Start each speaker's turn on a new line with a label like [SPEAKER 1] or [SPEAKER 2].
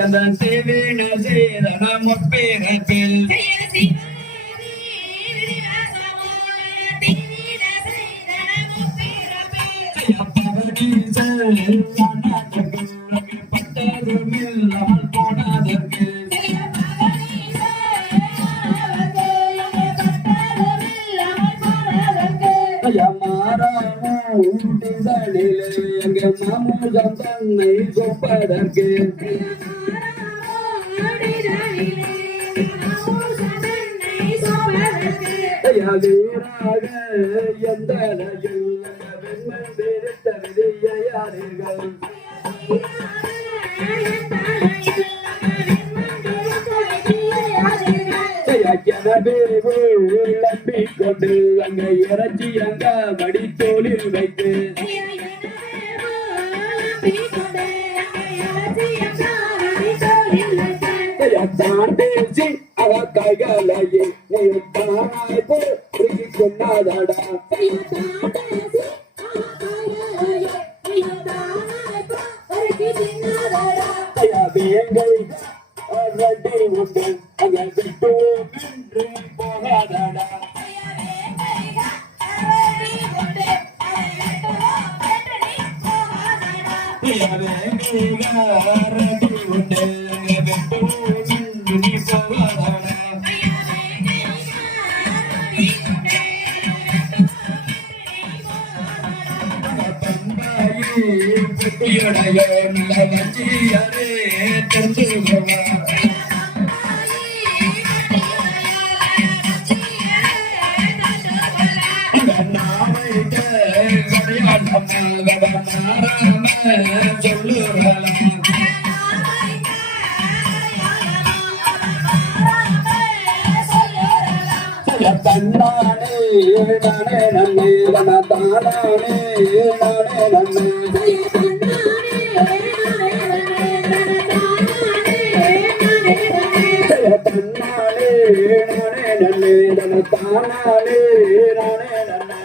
[SPEAKER 1] சேவின சேதன முப்பேரத்தில் பட்டதுமில்லாமல் போனதற்கு மாமுகம் தன்னை கொப்பதற்கு வீராக அங்க இறச்சி அங்க வைத்து தான் அவ கைகளையே நீ தானாய் போய் சொன்னாதடா போகாதடா. உண்டு. பெட்டியுடைய நிலவச்சியரே தந்து தன்னானே நானே நன்னே தானே நானே நன்னே தன்னாலே நானே நன்னே தன தானாலே நானே நன்னே